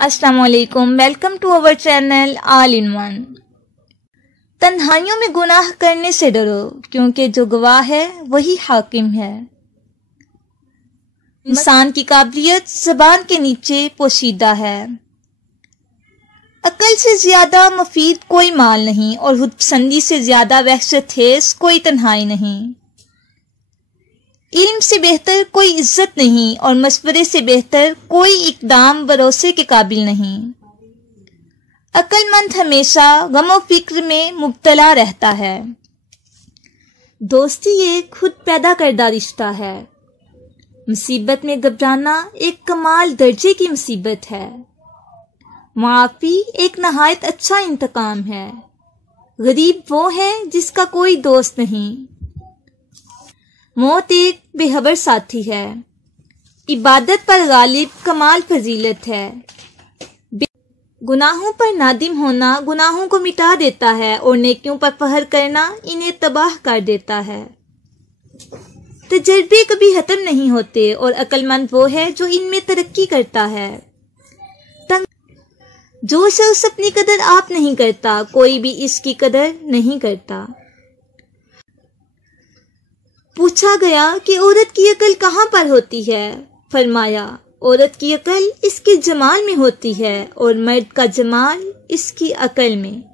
السلام علیکم، welcome to our channel all in one. تنہائیوں میں گناہ کرنے سے ڈرو، کیونکہ جو گواہ ہے وہی حاکم ہے۔ انسان کی قابلیت زبان کے نیچے پوشیدہ ہے۔ عقل سے زیادہ مفید کوئی مال نہیں، اور خود پسندی سے زیادہ وحشت خیز کوئی تنہائی نہیں۔ علم سے بہتر کوئی عزت نہیں، اور مشورے سے بہتر کوئی اقدام بھروسے کے قابل نہیں۔ عقل مند ہمیشہ غم و فکر میں مبتلا رہتا ہے۔ دوستی ایک خود پیدا کردہ رشتہ ہے۔ مصیبت میں گھبرانا ایک کمال درجے کی مصیبت ہے۔ معافی ایک نہایت اچھا انتقام ہے۔ غریب وہ ہے جس کا کوئی دوست نہیں۔ موت ایک بے خبر ساتھی ہے۔ عبادت پر غالب کمال فضیلت ہے۔ گناہوں پر نادم ہونا گناہوں کو مٹا دیتا ہے، اور نیکیوں پر فخر کرنا انہیں تباہ کر دیتا ہے۔ تجربے کبھی ختم نہیں ہوتے، اور عقل مند وہ ہے جو ان میں ترقی کرتا ہے۔ جو شخص اپنی قدر آپ نہیں کرتا، کوئی بھی اس کی قدر نہیں کرتا۔ پوچھا گیا کہ عورت کی عقل کہاں پر ہوتی ہے؟ فرمایا، عورت کی عقل اس کے جمال میں ہوتی ہے، اور مرد کا جمال اس کی عقل میں۔